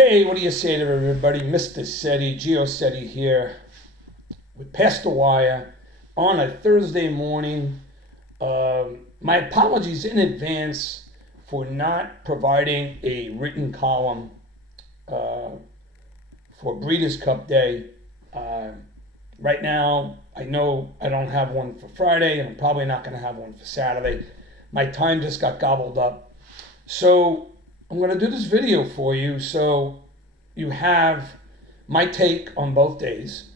Hey, what do you say to everybody? Mr. Sette, Geo Sette here. We passed the wire on a Thursday morning. My apologies in advance for not providing a written column uh, for Breeders Cup Day. Uh, right now, I know I don't have one for Friday, and I'm probably not going to have one for Saturday. My time just got gobbled up. So I'm going to do this video for you so you have my take on both days.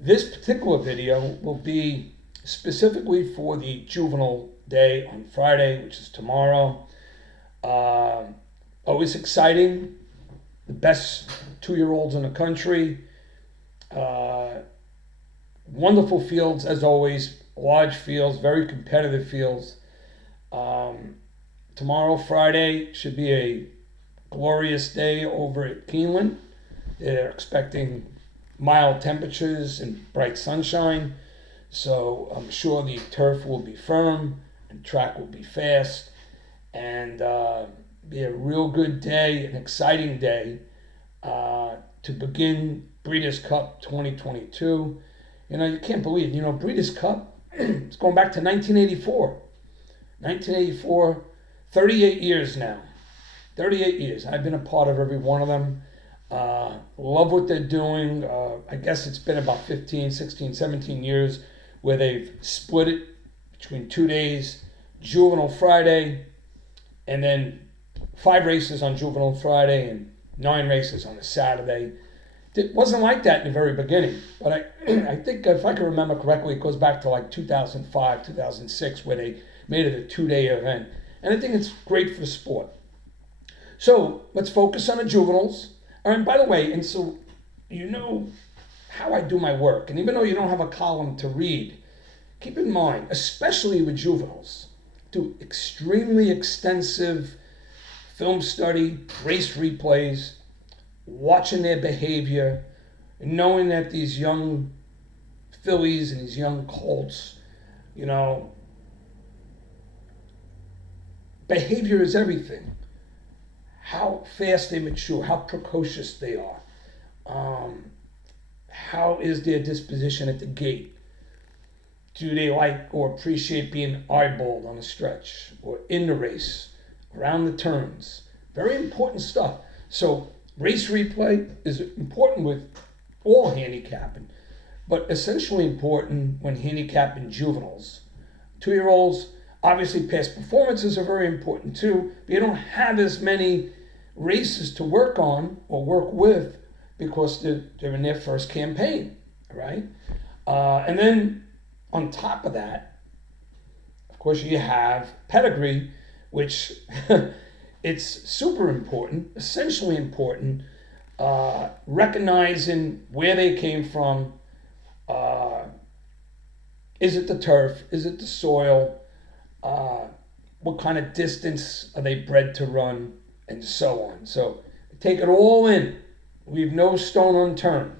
This particular video will be specifically for the juvenile day on Friday, which is tomorrow. Always exciting. The best 2-year-olds in the country. Wonderful fields as always. Large fields, very competitive fields. Tomorrow, Friday, should be a glorious day over at Keeneland. They're expecting mild temperatures and bright sunshine. So I'm sure the turf will be firm and track will be fast and be a real good day, an exciting day to begin Breeders Cup 2022. You can't believe, Breeders Cup, it's going back to 1984. 1984, 38 years now. 38 years. I've been a part of every one of them. Love what they're doing. I guess it's been about 15, 16, 17 years where they've split it between 2 days, Juvenile Friday, and then 5 races on Juvenile Friday and 9 races on a Saturday. It wasn't like that in the very beginning, but I think if I can remember correctly, it goes back to like 2005, 2006, where they made it a 2-day event. And I think it's great for the sport. So let's focus on the juveniles. And by the way, and so you know how I do my work. And even though you don't have a column to read, keep in mind, especially with juveniles, do extremely extensive film study, race replays, watching their behavior, and knowing that these young fillies and these young colts, behavior is everything. How fast they mature, how precocious they are, how is their disposition at the gate? Do they like or appreciate being eyeballed on a stretch or in the race, around the turns? Very important stuff. So race replay is important with all handicapping, but essentially important when handicapping juveniles. 2-year-olds, obviously past performances are very important too, but you don't have as many races to work on or work with because they're in their first campaign, right? And then on top of that, of course, you have pedigree, which it's super important, essentially important, recognizing where they came from. Is it the turf? Is it the soil? What kind of distance are they bred to run? And so on. So take it all in. Leave no stone unturned.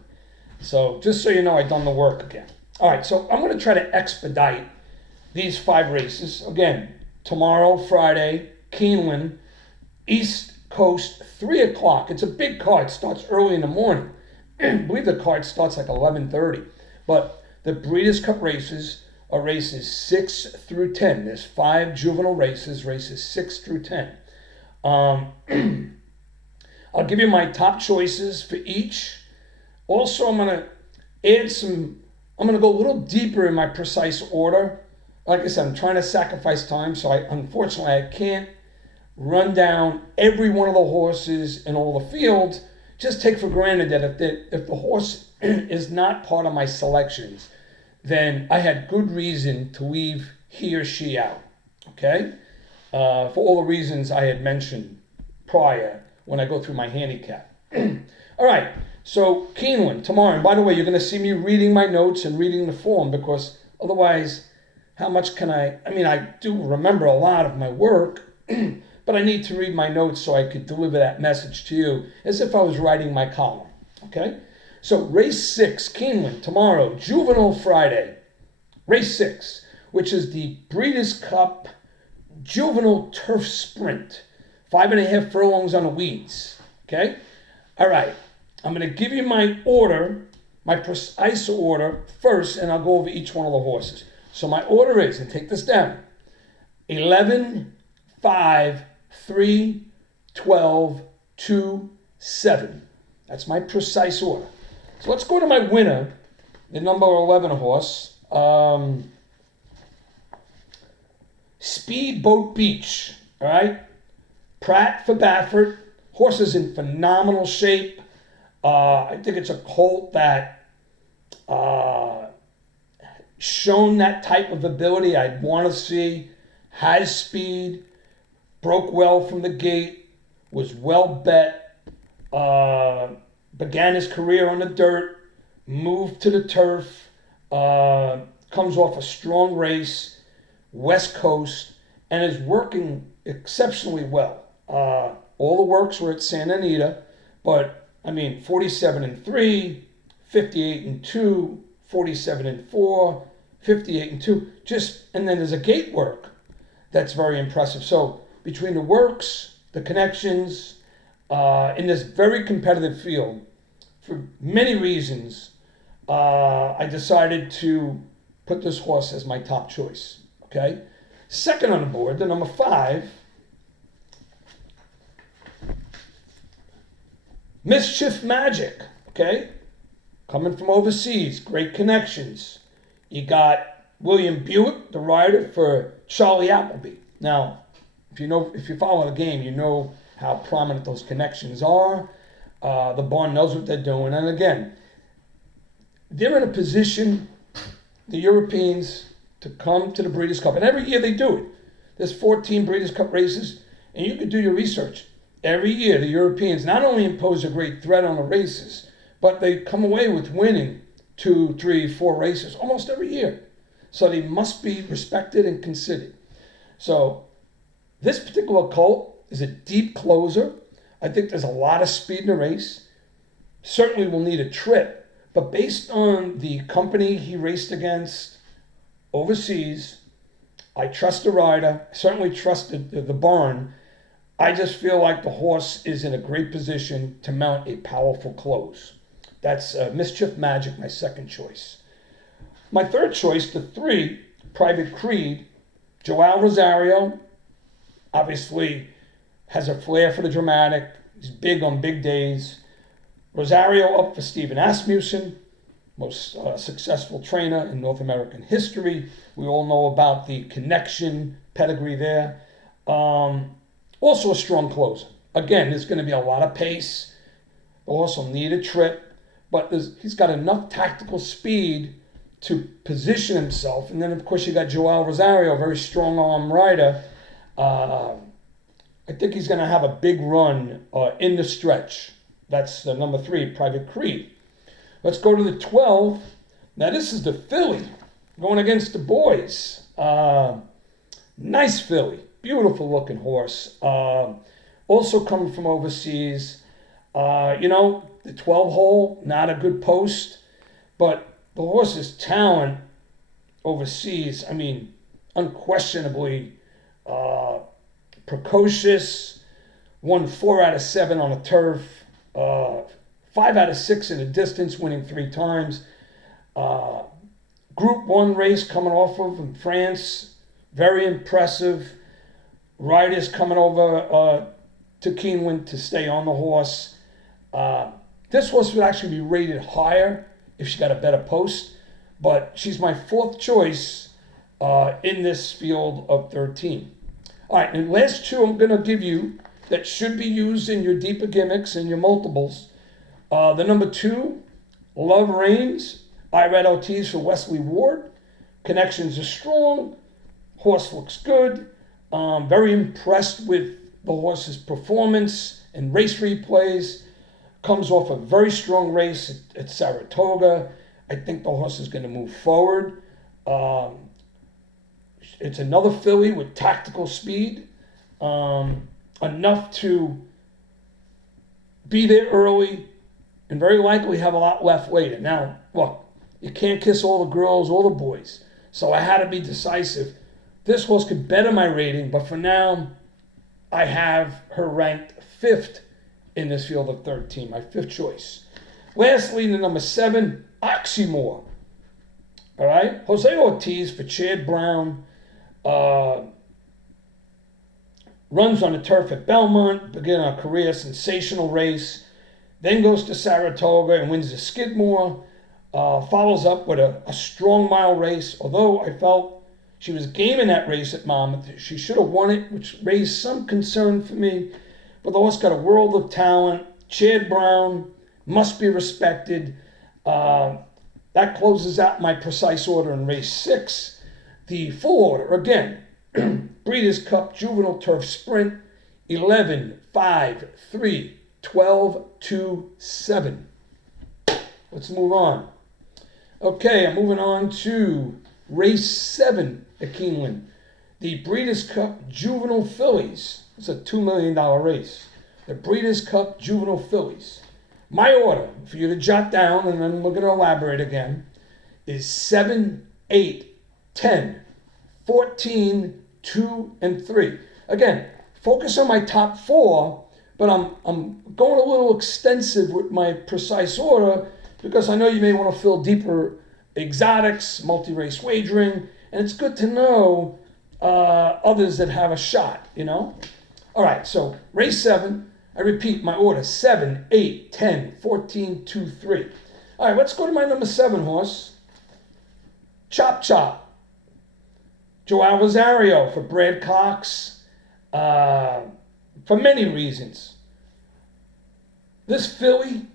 So just so you know, I've done the work again. All right, so I'm going to try to expedite these 5 races. Again, tomorrow, Friday, Keeneland, East Coast, 3 o'clock. It's a big card. It starts early in the morning. I believe the card starts like 11:30. But the Breeders' Cup races are races 6 through 10. There's 5 juvenile races, races 6 through 10. I'll give you my top choices for each. Also, I'm going to go a little deeper in my precise order. Like I said, I'm trying to sacrifice time, so unfortunately I can't run down every one of the horses in all the fields. Just take for granted that if the horse is not part of my selections, then I had good reason to leave he or she out, okay? For all the reasons I had mentioned prior when I go through my handicap. All right, so Keeneland tomorrow. And by the way, you're going to see me reading my notes and reading the form because otherwise, how much can I do remember a lot of my work, but I need to read my notes so I could deliver that message to you as if I was writing my column, okay? So race 6, Keeneland tomorrow, Juvenile Friday. Race 6, which is the Breeders' Cup Juvenile Turf Sprint. 5.5 furlongs on the weeds. Okay? All right, I'm going to give you my order, my precise order first, and I'll go over each one of the horses. So my order is, and take this down, 11, 5, 3, 12, 2, 7. That's my precise order. So let's go to my winner, the number 11 horse, Speedboat Beach. All right, Pratt for Baffert. Horse is in phenomenal shape. I think it's a colt that shown that type of ability I'd want to see. Has speed, broke well from the gate, was well bet, began his career on the dirt, moved to the turf, comes off a strong race, West Coast, and is working exceptionally well. All the works were at Santa Anita, but I mean 47-3, 58-2, 47-4, 58-2, and then there's a gate work that's very impressive. So between the works, the connections, in this very competitive field, for many reasons, I decided to put this horse as my top choice. Okay, second on the board, the number 5, Mischief Magic. Okay, coming from overseas, great connections. You got William Buick, the rider for Charlie Appleby. Now, if you follow the game, you know how prominent those connections are. The barn knows what they're doing, and again, they're in a position, the Europeans, to come to the Breeders' Cup, and every year they do it. There's 14 Breeders' Cup races, and you can do your research. Every year, the Europeans not only impose a great threat on the races, but they come away with winning 2, 3, 4 races almost every year. So they must be respected and considered. So this particular colt is a deep closer. I think there's a lot of speed in the race. Certainly will need a trip, but based on the company he raced against overseas, I trust the rider, certainly trust the barn. I just feel like the horse is in a great position to mount a powerful close. That's Mischief Magic, my second choice. My third choice, the 3, Private Creed. Joao Rosario, obviously, has a flair for the dramatic. He's big on big days. Rosario up for Stephen Asmussen, most successful trainer in North American history. We all know about the connection pedigree there. Also a strong closer. Again, there's going to be a lot of pace. The horse will need a trip, but he's got enough tactical speed to position himself. And then, of course, you got Joao Rosario, a very strong arm rider. I think he's going to have a big run in the stretch. That's the number 3, Private Creed. Let's go to the 12. Now, this is the filly going against the boys. Nice filly. Beautiful looking horse. Also coming from overseas. The 12 hole, not a good post, but the horse's talent overseas, I mean, unquestionably precocious. Won 4 out of 7 on a turf. 5 out of 6 in a distance, winning 3 times. Group 1 race coming off of in France. Very impressive. Riders coming over to Keeneland to stay on the horse. This horse would actually be rated higher if she got a better post, but she's my 4th choice in this field of 13. All right, and last 2 I'm going to give you that should be used in your deeper gimmicks and your multiples. The number 2, Love Reigns. I read OTs for Wesley Ward. Connections are strong. Horse looks good. Very impressed with the horse's performance and race replays. Comes off a very strong race at Saratoga. I think the horse is going to move forward. It's another filly with tactical speed. Enough to be there early and very likely have a lot left later. Now, look, you can't kiss all the girls or the boys. So I had to be decisive. This horse could better my rating, but for now, I have her ranked 5th in this field of 13, my 5th choice. Lastly, the number 7, Oxymore. All right, Jose Ortiz for Chad Brown. Runs on the turf at Belmont, began a career sensational race, then goes to Saratoga and wins the Skidmore. Follows up with a strong mile race, although I felt she was game in that race at Monmouth. She should have won it, which raised some concern for me. But the horse got a world of talent. Chad Brown must be respected. That closes out my precise order in race 6. The full order, again, Breeders Cup Juvenile Turf Sprint, 11, 5, 3, 12, 2, 7. Let's move on. Okay, I'm moving on to race 7 at Keeneland. The Breeders' Cup Juvenile Fillies. It's a $2 million race. The Breeders' Cup Juvenile Fillies. My order, for you to jot down, and then we're going to elaborate again, is 7, 8, 10, 14, 2, and 3. Again, focus on my top 4, but I'm going a little extensive with my precise order because I know you may want to fill deeper exotics, multi-race wagering, and it's good to know others that have a shot, you know? All right, so race 7, I repeat my order, 7, 8, 10, 14, 2, 3. All right, let's go to my number 7 horse, Chop Chop. Joao Rosario for Brad Cox, for many reasons. This filly,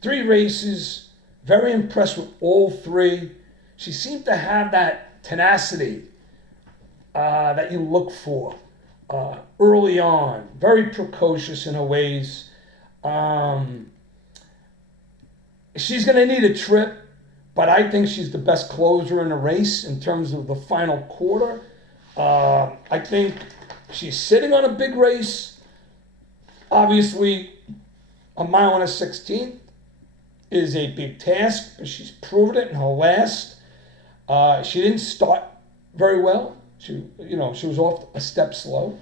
3 races, very impressed with all 3. She seemed to have that tenacity that you look for early on. Very precocious in her ways. She's going to need a trip, but I think she's the best closer in the race in terms of the final quarter. I think she's sitting on a big race. Obviously, a mile and a 16th is a big task, but she's proven it in her last. She didn't start very well. She was off a step slow.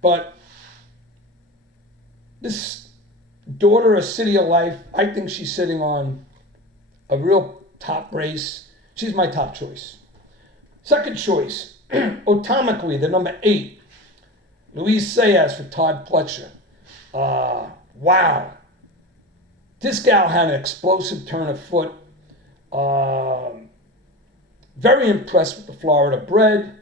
But this daughter of City of Life, I think she's sitting on a real top race. She's my top choice. Second choice, Otomically, the number 8, Luis Sayas for Todd Pletcher. Wow. This gal had an explosive turn of foot. Very impressed with the Florida bred.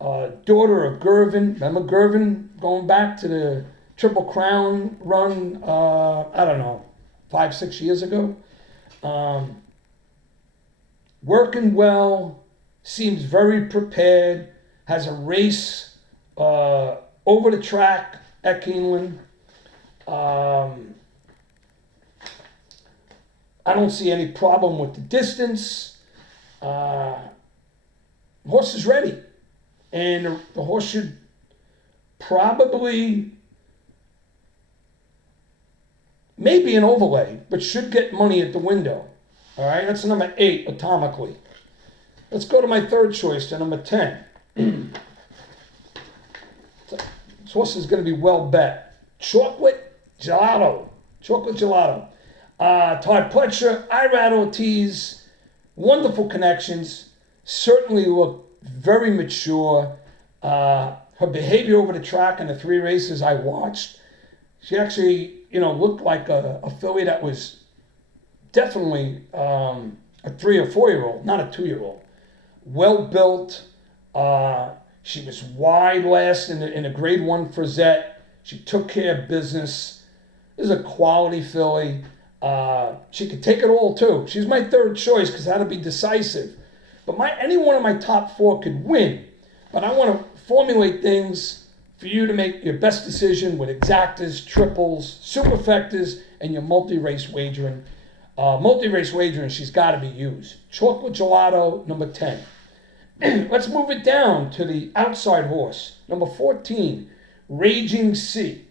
Daughter of Gervin. Remember Gervin going back to the Triple Crown run, I don't know, 5, 6 years ago? Working well, seems very prepared, has a race over the track at Keeneland. I don't see any problem with the distance. Horse is ready. And the horse should probably, maybe an overlay, but should get money at the window. All right, that's number 8, Atomically. Let's go to my third choice, to number 10. This horse is going to be well bet. Chocolate Gelato. Chocolate Gelato. Todd Pletcher, Irad Ortiz, wonderful connections. Certainly look very mature. Her behavior over the track in the 3 races I watched, she actually, looked like a filly that was definitely a 3 or 4-year-old, not a 2-year-old. Well built. She was wide last in a grade 1 Frizette. She took care of business. This is a quality filly. She could take it all too. She's my third choice because that'll be decisive. But any one of my top 4 could win. But I want to formulate things for you to make your best decision with exactas, triples, superfectas, and your multi-race wagering. Multi-race wagering, she's got to be used. Chocolate Gelato, number 10. Let's move it down to the outside horse. Number 14, Raging Sea.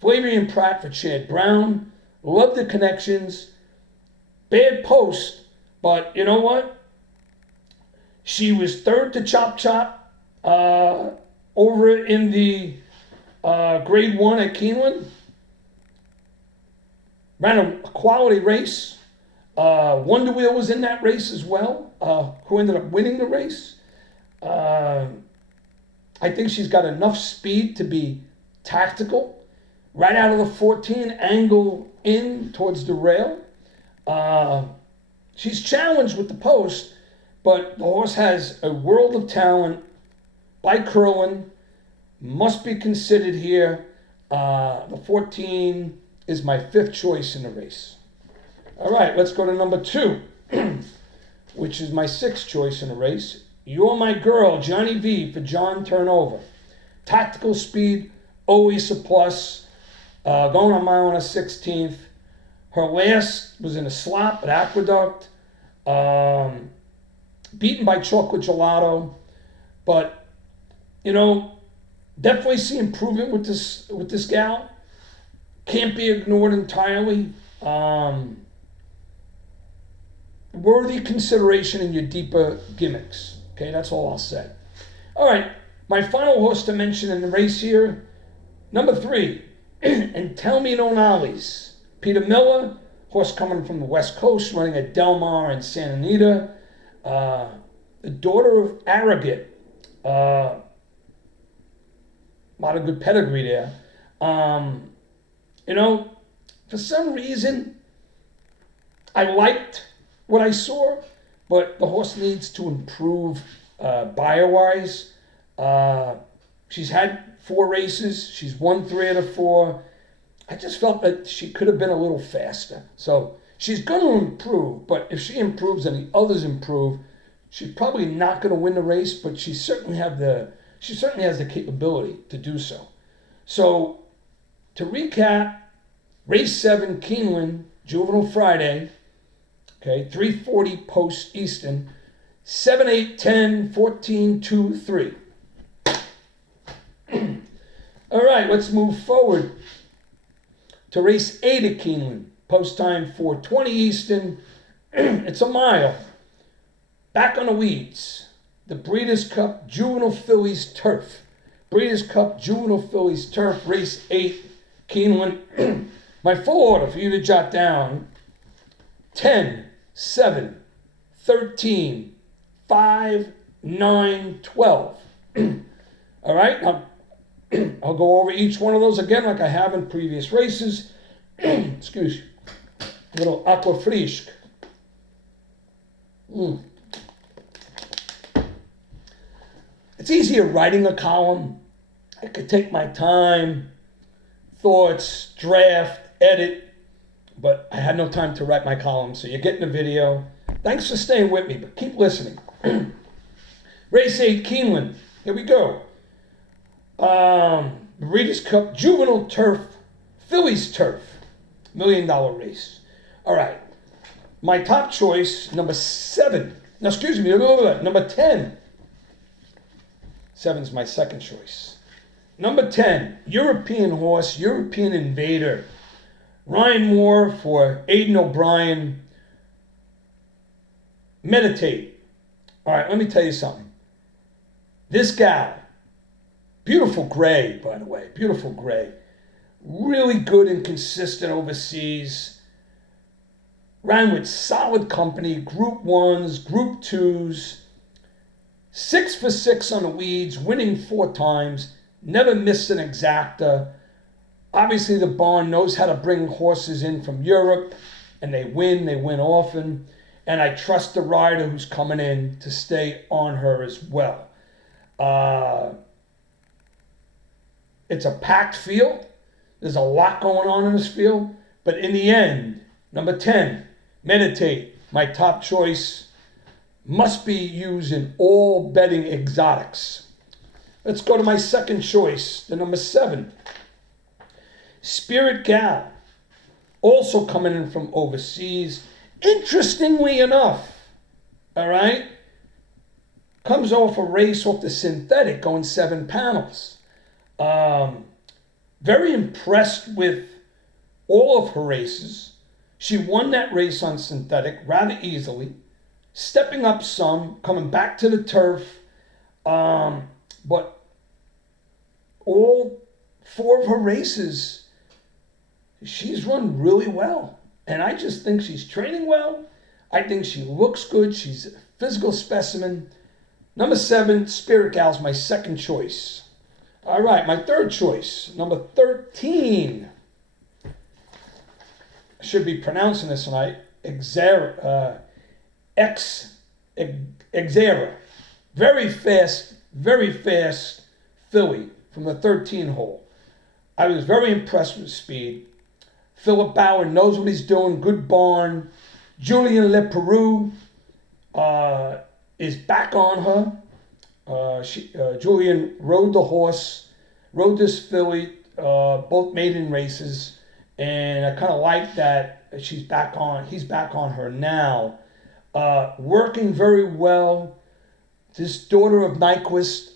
Flavian Pratt for Chad Brown. Love the connections. Bad post, but you know what? She was third to Chop Chop over in the grade 1 at Keeneland. ran a quality race. Wonder Wheel was in that race as well, who ended up winning the race. I think she's got enough speed to be tactical. Right out of the 14, angle in towards the rail. She's challenged with the post, but the horse has a world of talent. By Curlin, must be considered here. The 14 is my 5th choice in the race. All right, let's go to number 2, which is my 6th choice in the race. You're My Girl, Johnny V for John Turnover. Tactical speed, always a plus. Going on mile and a 16th. Her last was in a slop at Aqueduct. Beaten by Chocolate Gelato. But, definitely see improvement with this gal. Can't be ignored entirely. Worthy consideration in your deeper gimmicks. Okay, that's all I'll say. All right, my final horse to mention in the race here, number 3, and Tell Me No Nollies. Peter Miller, horse coming from the West Coast, running at Del Mar and Santa Anita. The daughter of Arrogate. A lot of good pedigree there. For some reason, I liked what I saw, but the horse needs to improve bio-wise. She's had 4 races. She's won 3 out of 4. I just felt that she could have been a little faster. So she's going to improve, but if she improves and the others improve, she's probably not going to win the race, but she certainly has the capability to do so. So to recap, race 7, Keeneland, Juvenile Friday, okay, 3:40 post Easton, 7, 8, 10, 14, 2, 3. All right, let's move forward to race 8 at Keeneland. Post time 4:20 Easton. It's a mile. Back on the weeds. The Breeders Cup Juvenile Fillies Turf. Breeders Cup Juvenile Fillies Turf, race 8, Keeneland. My full order for you to jot down: 10, 7, 13, 5, 9, 12. All right, now I'll go over each one of those again like I have in previous races. Excuse me. A little aqua fresca. It's easier writing a column. I could take my time, thoughts, draft, edit, but I had no time to write my column, so you're getting a video. Thanks for staying with me, but keep listening. Race 8, Keeneland. Here we go. Breeders' Cup Juvenile Turf, Fillies Turf, $1 million race. All right. My top choice, number 7. No, excuse me, number 10. 7's my second choice. Number 10, European horse, European Invader. Ryan Moore for Aidan O'Brien. Meditate. All right, let me tell you something. This gal, beautiful gray, by the way, beautiful gray. Really good and consistent overseas. Ran with solid company, Group 1s, Group 2s. 6 for 6 on the weeds, winning 4 times. Never missed an exacta. Obviously, the barn knows how to bring horses in from Europe, and they win often. And I trust the rider who's coming in to stay on her as well. It's a packed field. There's a lot going on in this field. But in the end, number 10, Meditate, my top choice, must be used in all betting exotics. Let's go to my second choice, the number 7. Spirit Gal, also coming in from overseas. Interestingly enough, all right, comes off a race off the synthetic, going 7 panels. Very impressed with all of her races. She won that race on synthetic rather easily, stepping up some, coming back to the turf. But all 4 of her races, she's run really well. And I just think she's training well. I think she looks good. She's a physical specimen. Number 7, Spirit Gal's my second choice. All right, my third choice, number 13. I should be pronouncing this right. Exera. Very fast filly from the 13 hole. I was very impressed with speed. Philip Bauer knows what he's doing. Good barn. Julien Leperoux is back on her. Julien rode this filly, both maiden races, and I kind of like that he's back on her now. Working very well. This daughter of Nyquist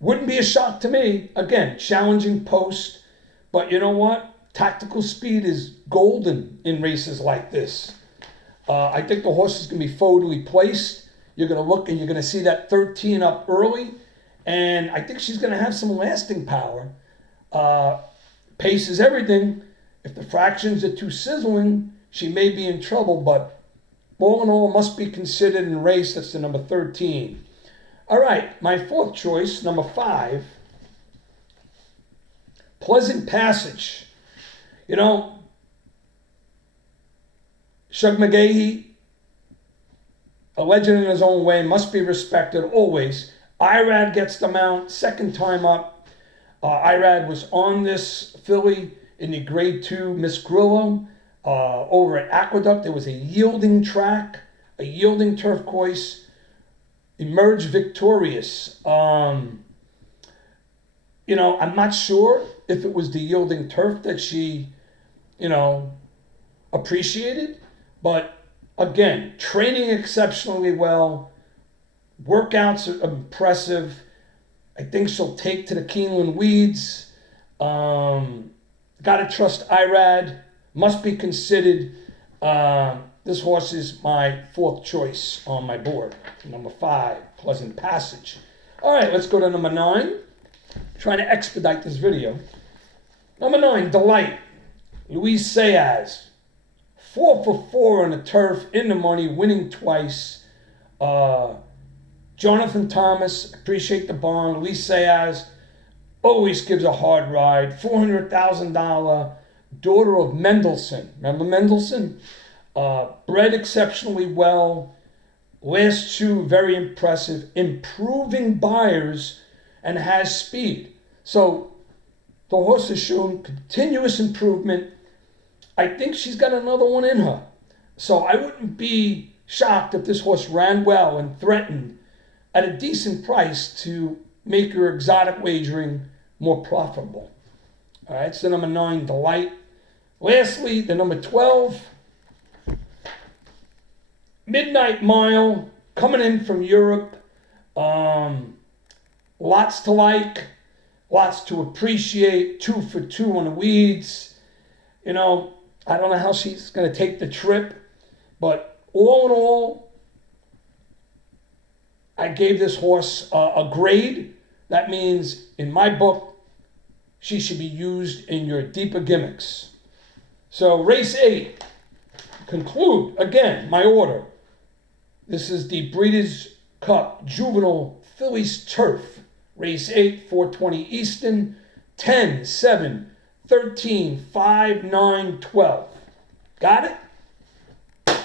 wouldn't be a shock to me. Again, challenging post, but you know what? Tactical speed is golden in races like this. I think the horse is going to be forwardly placed. You're going to look and you're going to see that 13 up early, and I think she's going to have some lasting power. Pace is everything. If the fractions are too sizzling, she may be in trouble, but all in all, must be considered in a race. That's the number 13. All right, my fourth choice, number 5, Pleasant Passage. You know, Shug McGahee, a legend in his own way, must be respected always. Irad gets the mount, second time up. Irad was on this filly in the Grade 2 Miss Grillo over at Aqueduct. There was a yielding track, a yielding turf course. Emerged victorious. I'm not sure if it was the yielding turf that she, appreciated. But again, training exceptionally well. Workouts are impressive. I think she'll take to the Keeneland weeds. Got to trust Irad. Must be considered. This horse is my fourth choice on my board. Number 5, Pleasant Passage. All right, let's go to number 9. Trying to expedite this video. Number 9, Delight. Luis Saez. 4 for 4 on the turf, in the money, winning twice. Jonathan Thomas, appreciate the barn. Luis Saez always gives a hard ride. $400,000. Daughter of Mendelssohn. Remember Mendelssohn? Bred exceptionally well. Last 2, very impressive. Improving buyers and has speed. So the horse has shown continuous improvement. I think she's got another one in her. So I wouldn't be shocked if this horse ran well and threatened at a decent price to make your exotic wagering more profitable. All right, so number 9, Delight. Lastly, the number 12, Midnight Mile, coming in from Europe. Lots to like, lots to appreciate. 2 for 2 on the weeds. I don't know how she's going to take the trip, but all in all, I gave this horse a grade. That means, in my book, she should be used in your deeper gimmicks. So, race 8, conclude, again, my order. This is the Breeders' Cup Juvenile Fillies Turf. Race 8, 4:20 Easton, 10, 7, 13, 5, 9, 12. Got it?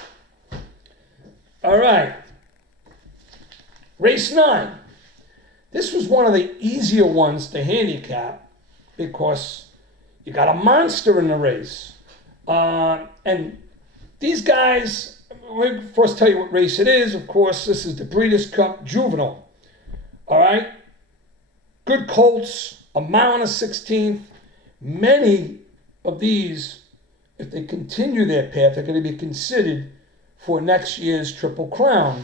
All right. Race 9. This was one of the easier ones to handicap because you got a monster in the race. And these guys, let me first tell you what race it is. Of course, this is the Breeders' Cup Juvenile. All right? Good colts, a mile and a 16th. Many of these, if they continue their path, are going to be considered for next year's Triple Crown.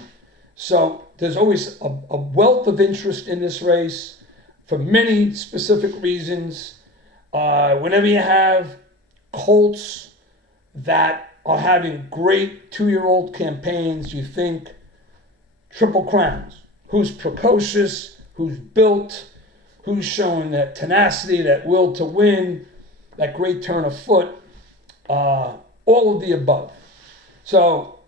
So there's always a wealth of interest in this race for many specific reasons. Whenever you have colts that are having great 2-year-old campaigns, you think Triple Crowns. Who's precocious, who's built, who's showing that tenacity, that will to win. that great turn of foot, all of the above. So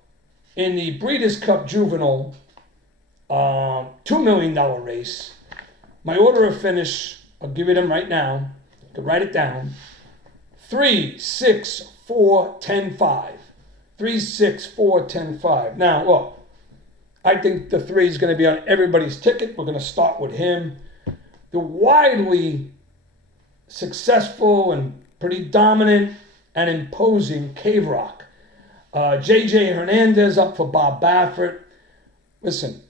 in the Breeders Cup Juvenile $2 million race, my order of finish, I'll give you them right now. You can write it down. 3, 6, 4, 10, 5. 3, 6, 4, 10, 5. Now, look, I think the 3 is going to be on everybody's ticket. We're going to start with him. The widely successful and pretty dominant and imposing Cave Rock. J.J. Hernandez up for Bob Baffert. Listen,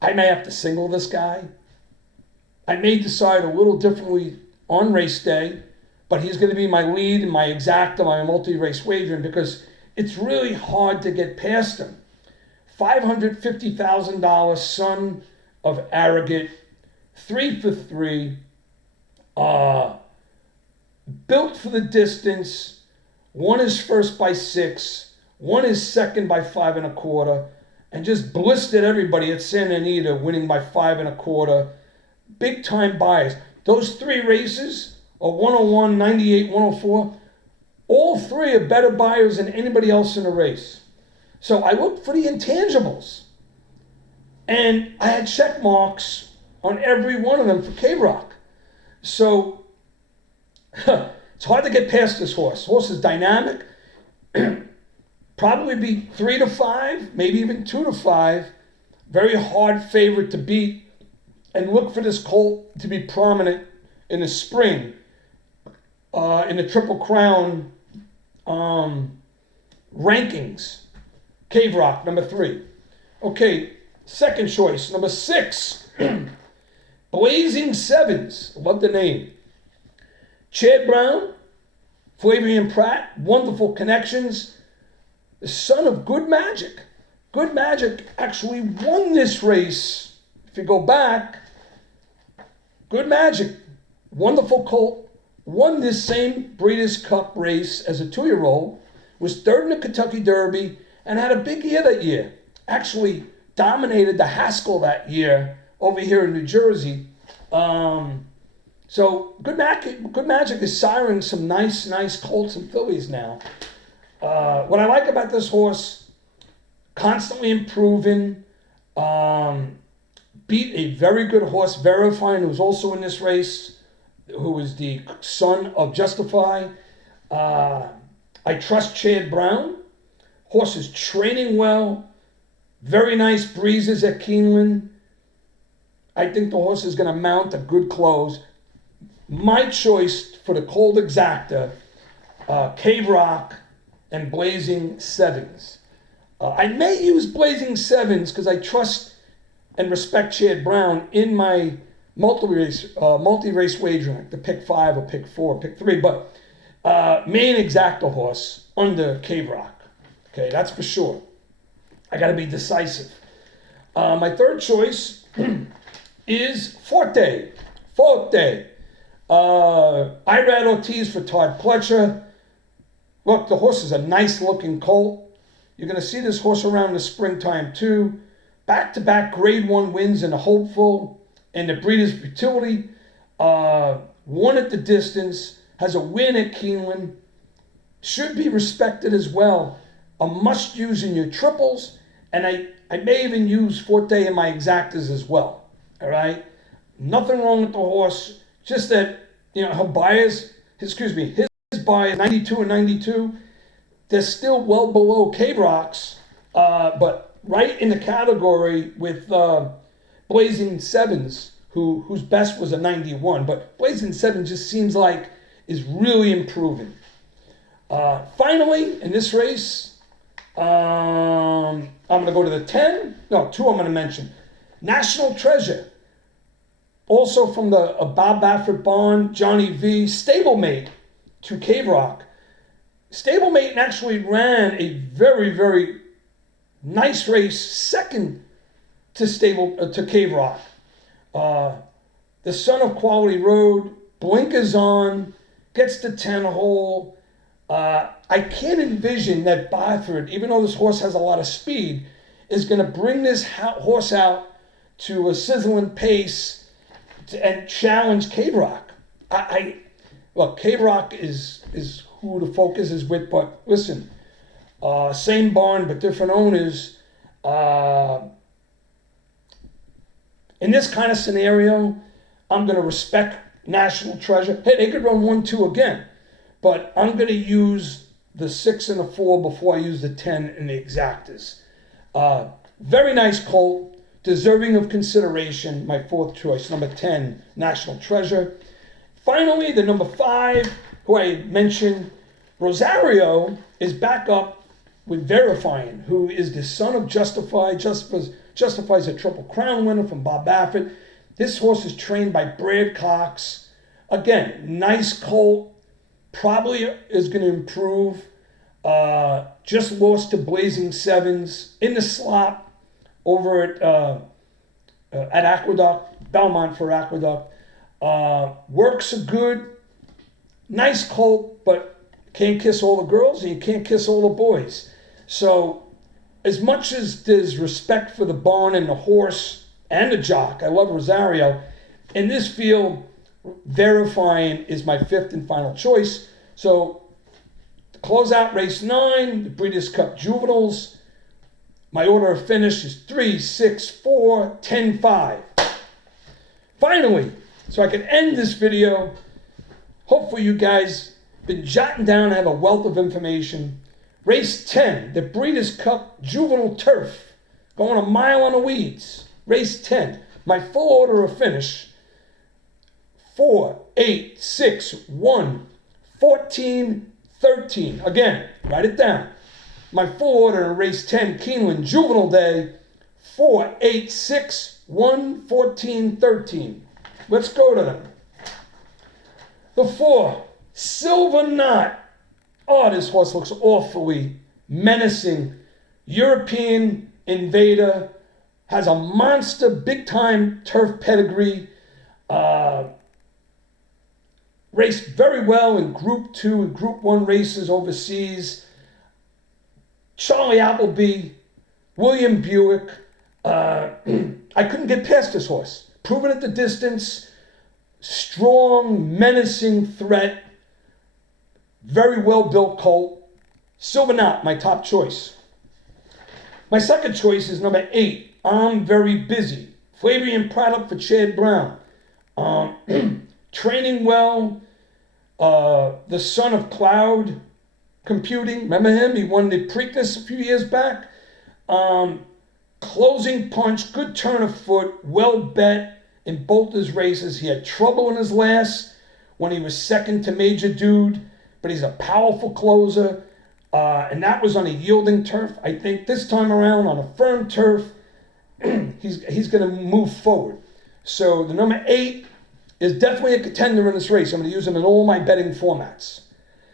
I may have to single this guy. I may decide a little differently on race day, but he's going to be my lead and my exacta, my multi-race wagering, because it's really hard to get past him. $550,000 son of Arrogant, 3 for 3, built for the distance, won his first by 6, won his second by 5 1/4, and just blistered everybody at Santa Anita, winning by 5 1/4. Big time bias. Those 3 races are 101, 98, 104. All 3 are better buyers than anybody else in the race. So I looked for the intangibles. And I had check marks on every one of them for K-Rock. So it's hard to get past this horse. Horse is dynamic. Probably be 3 to 5, maybe even 2 to 5. Very hard favorite to beat. And look for this colt to be prominent in the spring, in the Triple Crown rankings. Cave Rock, number 3. Okay, second choice, number 6. Blazing Sevens. Love the name. Chad Brown, Flavian Pratt, wonderful connections. The son of Good Magic. Good Magic actually won this race. If you go back, Good Magic, wonderful colt, won this same Breeders' Cup race as a 2-year-old, was 3rd in the Kentucky Derby, and had a big year that year. Actually dominated the Haskell that year over here in New Jersey. So Good Magic is siring some nice colts and fillies now. What I like about this horse, constantly improving, beat a very good horse, Verifine, who was also in this race, who was the son of Justify. I trust Chad Brown. Horse is training well. Very nice breezes at Keeneland. I think the horse is going to mount a good close. My choice for the cold exacta, Cave Rock and Blazing Sevens. I may use Blazing Sevens because I trust and respect Chad Brown in my multi-race wagering, the pick 5 or pick 4, pick 3, but main exacta horse under Cave Rock. Okay, that's for sure. I got to be decisive. My third choice is Forte. Irad Ortiz for Todd Pletcher. Look, the horse is a nice-looking colt. You're going to see this horse around in the springtime, too. Back-to-back Grade 1 wins in the Hopeful and the Breeders' Futility. Won at the distance. Has a win at Keeneland. Should be respected as well. A must-use in your triples. And I may even use Forte in my exactas as well. All right? Nothing wrong with the horse. Just that, her bias, his bias, 92 and 92, they're still well below K-Rock's, but right in the category with Blazing Sevens, whose best was a 91. But Blazing Sevens just seems like is really improving. Finally, in this race, I'm going to go to the 10. No, 2 I'm going to mention. National Treasure. Also from the Bob Baffert Barn, Johnny V. Stablemate to Cave Rock. Stablemate actually ran a very, very nice race, second to Cave Rock. The son of Quality Road, blinkers on, gets the 10 hole. I can't envision that Baffert, even though this horse has a lot of speed, is going to bring this horse out to a sizzling pace and challenge Cave Rock. Well, K-Rock is who the focus is with, but listen, same barn but different owners. In this kind of scenario, I'm going to respect National Treasure. Hey, they could run 1-2 again, but I'm going to use the 6 and the 4 before I use the 10 and the exactas. Very nice colt, deserving of consideration. My fourth choice, number 10, National Treasure. Finally, the number 5, who I mentioned, Rosario, is back up with Verifying, who is the son of Justify's a Triple Crown winner from Bob Baffert. This horse is trained by Brad Cox. Again, nice colt, probably is going to improve. Just lost to Blazing Sevens in the slop over at Aqueduct, Belmont for Aqueduct. Works are good. Nice colt, but can't kiss all the girls and you can't kiss all the boys. So as much as there's respect for the barn and the horse and the jock, I love Rosario. In this field, Verifying is my 5th and final choice. So to close out race 9, the Breeders' Cup Juveniles, my order of finish is 3, 6, 4, 10, 5. Finally, so I can end this video, hopefully you guys been jotting down and have a wealth of information. Race 10, the Breeders' Cup Juvenile Turf, going a mile on the weeds. Race 10, my full order of finish, 4, 8, 6, 1, 14, 13. Again, write it down. My full order in race 10, Keeneland Juvenile Day, 4, 8, 6, 1, 14, 13. Let's go to them. The 4, Silver Knot. Oh, this horse looks awfully menacing. European invader, has a monster big-time turf pedigree. Raced very well in Group 2 and Group 1 races overseas. Charlie Appleby, William Buick. I couldn't get past this horse. Proven at the distance, strong, menacing threat. Very well-built colt. Silver Knot, my top choice. My second choice is number 8, I'm Very Busy. Flavian product for Chad Brown. Training well. The son of Cloud Computing. Remember him? He won the Preakness a few years back. Closing punch, good turn of foot, well bet in both his races. He had trouble in his last when he was second to Major Dude, but he's a powerful closer, and that was on a yielding turf. I think this time around on a firm turf, he's going to move forward. So the number 8 is definitely a contender in this race. I'm going to use him in all my betting formats.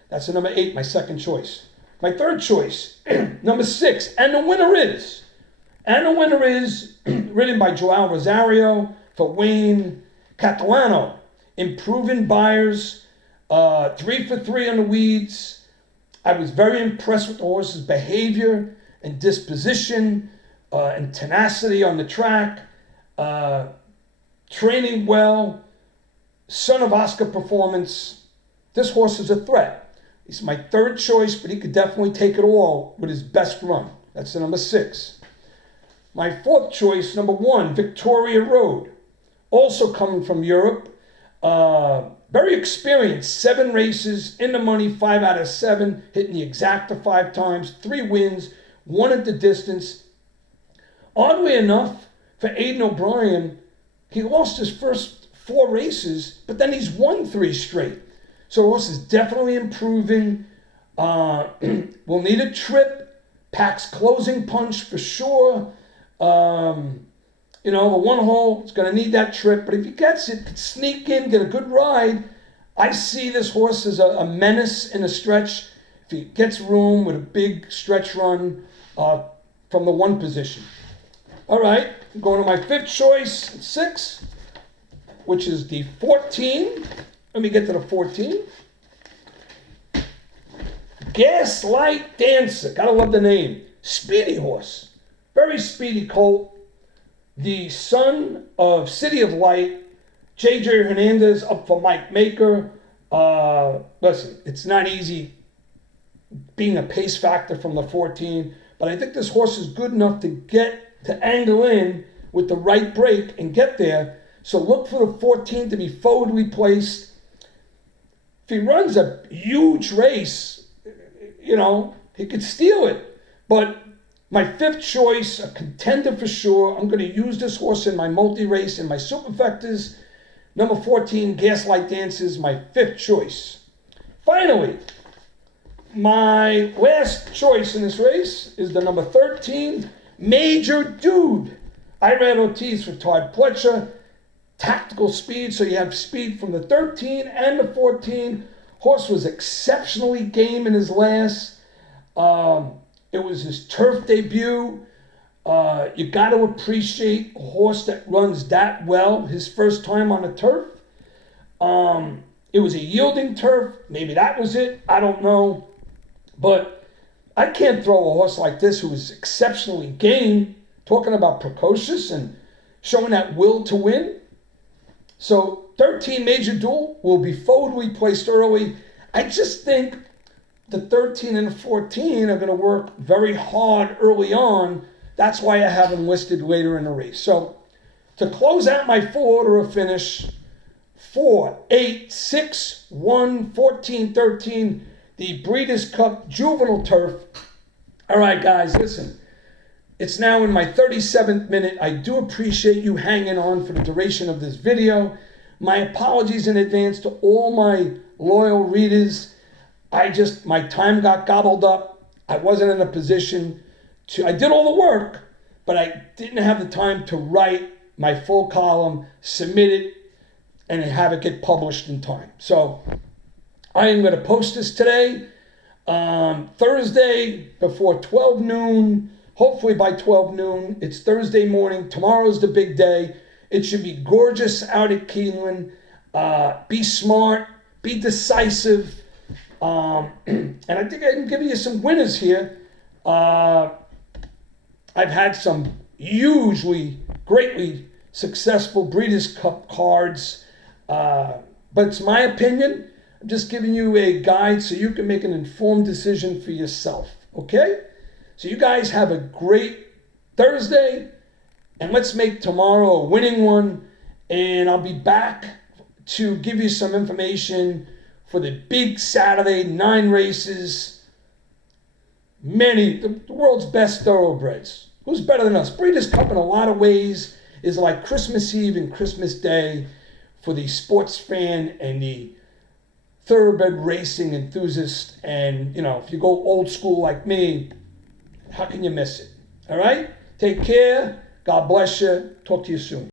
That's the number 8, my second choice. My third choice, number 6, and the winner is written by Joao Rosario for Wayne Catalano. Improving Buyers, 3 for 3 on the weeds. I was very impressed with the horse's behavior and disposition and tenacity on the track. Training well. Son of Oscar Performance. This horse is a threat. He's my third choice, but he could definitely take it all with his best run. That's the number 6. My fourth choice, number 1, Victoria Road. Also coming from Europe. Very experienced, 7 races, in the money, 5 out of 7, hitting the exacta 5 times, 3 wins, 1 at the distance. Oddly enough, for Aidan O'Brien, he lost his first 4 races, but then he's won 3 straight. So the horse is definitely improving. Will need a trip. Packs closing punch for sure. The 1 hole is going to need that trip, but if he gets it, could sneak in, get a good ride. I see this horse as a menace in a stretch. If he gets room with a big stretch run from the 1 position. All right, I'm going to my 5th choice, 6, which is the 14. Let me get to the 14. Gaslight Dancer. Gotta love the name. Speedy horse. Very speedy colt. The son of City of Light. J.J. Hernandez up for Mike Maker. Listen, it's not easy being a pace factor from the 14, but I think this horse is good enough to angle in with the right break and get there. So look for the 14 to be forwardly placed. If he runs a huge race, he could steal it. But my fifth choice, a contender for sure. I'm going to use this horse in my multi-race and my superfectas. Number 14, Gaslight Dances, my fifth choice. Finally, my last choice in this race is the number 13, Major Dude. I ran OTs for Todd Pletcher. Tactical speed, so you have speed from the 13 and the 14. Horse was exceptionally game in his last. It was his turf debut. You got to appreciate a horse that runs that well, his first time on a turf. It was a yielding turf. Maybe that was it. I don't know. But I can't throw a horse like this who is exceptionally game, talking about precocious and showing that will to win. So 13 Major Duel will be forwardly placed early. I just think the 13 and the 14 are going to work very hard early on. That's why I have them listed later in the race. So to close out my full order of finish, 4, 8, 6, 1, 14, 13, the Breeders Cup Juvenile Turf. All right, guys, listen. It's now in my 37th minute. I do appreciate you hanging on for the duration of this video. My apologies in advance to all my loyal readers. My time got gobbled up. I wasn't in a position I did all the work, but I didn't have the time to write my full column, submit it, and have it get published in time. So I am going to post this today, Thursday before 12 noon. Hopefully by 12 noon. It's Thursday morning. Tomorrow's the big day. It should be gorgeous out at Keeneland. Be smart. Be decisive. And I think I can give you some winners here. I've had some greatly successful Breeders' Cup cards. But it's my opinion. I'm just giving you a guide so you can make an informed decision for yourself. Okay? So you guys have a great Thursday, and let's make tomorrow a winning one. And I'll be back to give you some information for the big Saturday, 9 races. The world's best thoroughbreds. Who's better than us? Breeders' Cup in a lot of ways is like Christmas Eve and Christmas Day for the sports fan and the thoroughbred racing enthusiast. And, if you go old school like me, how can you miss it? All right? Take care. God bless you. Talk to you soon.